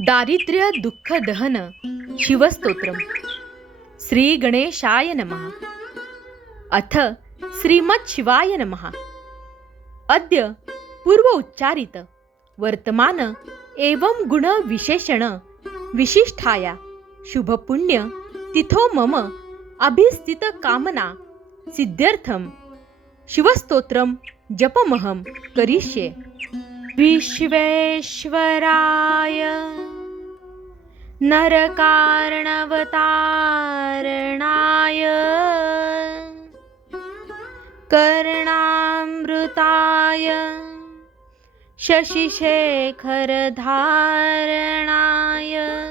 दारिद्र्य दुःख दहन शिवस्तोत्रम। श्री गणेशाय नमः। अथ श्रीमत् शिवाय नमः। अद्य पूर्व उच्चारित वर्तमान एवं गुण विशेषण विशिष्ठाया शुभपुण्य तिथो मम अभिस्थित कामना सिद्ध्यर्थम शिवस्तोत्रम जपमहं करिष्ये। विश्वेश्वराय नरकारणवतारणाय। कर्णामृताय। शशिशेखरधारणाय।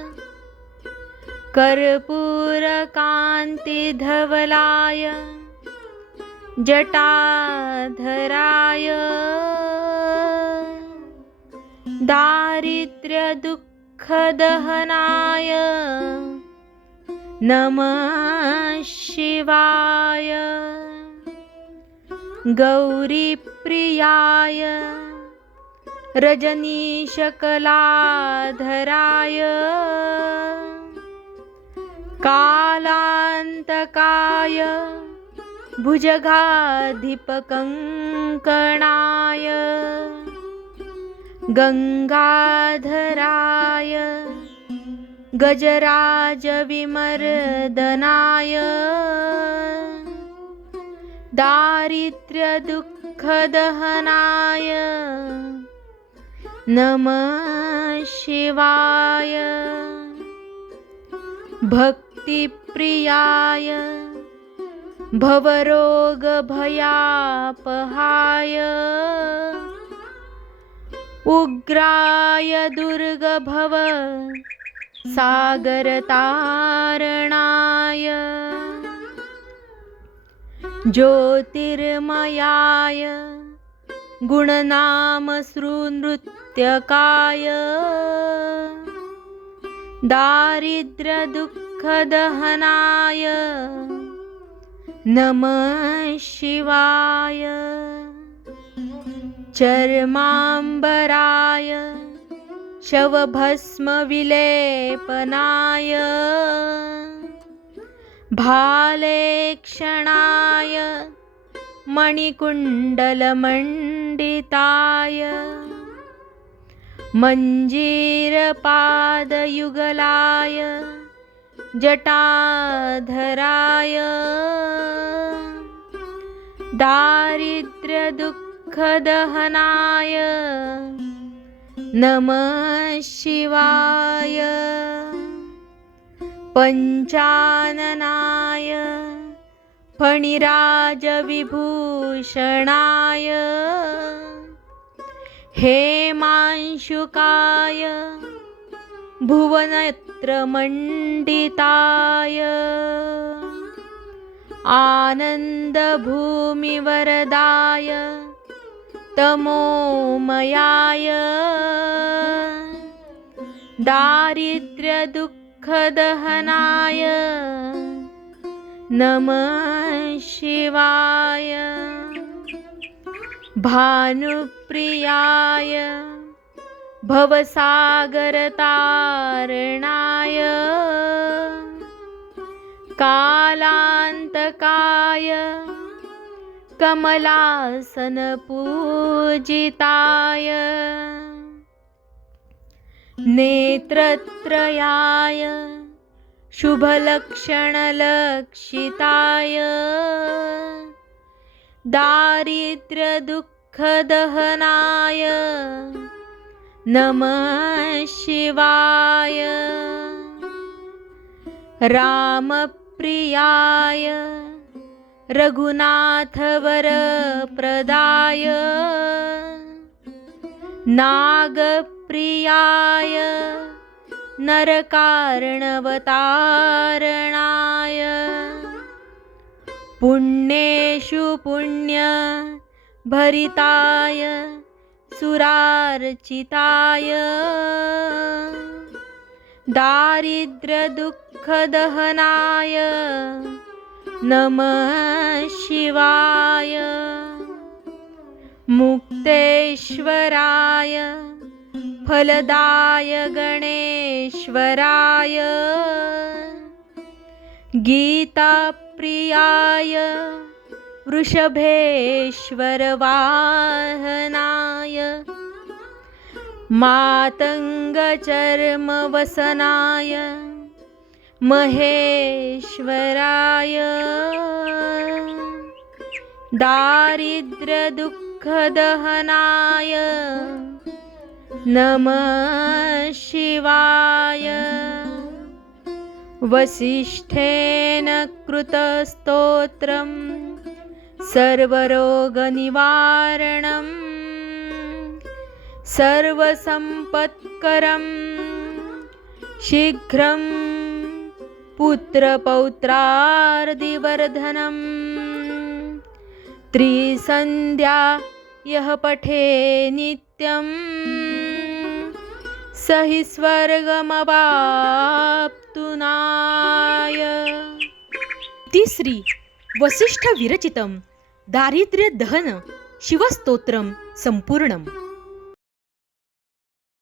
कर्पूरकान्तिधवलाय। जटाधराय। दुःखदहनाय नमः शिवाय। गौरीप्रियाय रजनीशकलाधराय। कालान्तकाय भुजगाधिपकङ्कणाय। गङ्गाधराय गजराजविमर्दनाय दारिद्र्यदुःखदहनाय नमः शिवाय भक्तिप्रियाय भवरोगभयापहाय। उग्राय दुर्गभव सागरतारणाय ज्योतिर्मयाय गुणनामसृनृत्यकाय। दारिद्र्यदुःखदहनाय नमः शिवाय। चर्माम्बराय शवभस्मविलेपनाय भालेक्षणाय मणिकुण्डलमण्डिताय मञ्जीरपादयुगलाय जटाधराय दारिद्र्यदुःखदहनाय नमः शिवाय पञ्चाननाय फणिराजविभूषणाय हेमांशुकाय भुवनत्रमण्डिताय आनन्दभूमिवरदाय तमोमयाय दारिद्र्यदुःखदहनाय। नमः शिवाय। भानुप्रियाय। भवसागरतारणाय। कालान्तकाय। कमलासनपूजिताय नेत्रत्रयाय शुभलक्षणलक्षिताय। दारिद्र्यदुःखदहनाय नमः शिवाय। रामप्रियाय। रघुनाथवरप्रदाय नागप्रियाय नरकारणवतारणाय। पुण्येषु पुण्य भरिताय सुरार्चिताय। दारिद्र्यदुःखदहनाय नमः शिवाय। मुक्तेश्वराय। फलदाय गणेश्वराय। गीताप्रियाय वृषभेश्वरवाहनाय। मातङ्गचर्मवसनाय। महेश्वराय। दारिद्र्यदुःखदहनाय। नमः शिवाय। वसिष्ठेन कृतस्तोत्रं सर्वरोगनिवारणं सर्वसम्पत्करं शीघ्रम् पुत्रपौत्रार्दिवर्धनम्। त्रिसन्ध्या यः पठे नित्यं स हि स्वर्गमवाप्तुनाय। तिसरी वसिष्ठविरचितं दारिद्र्यदहन शिवस्तोत्रं सम्पूर्णम्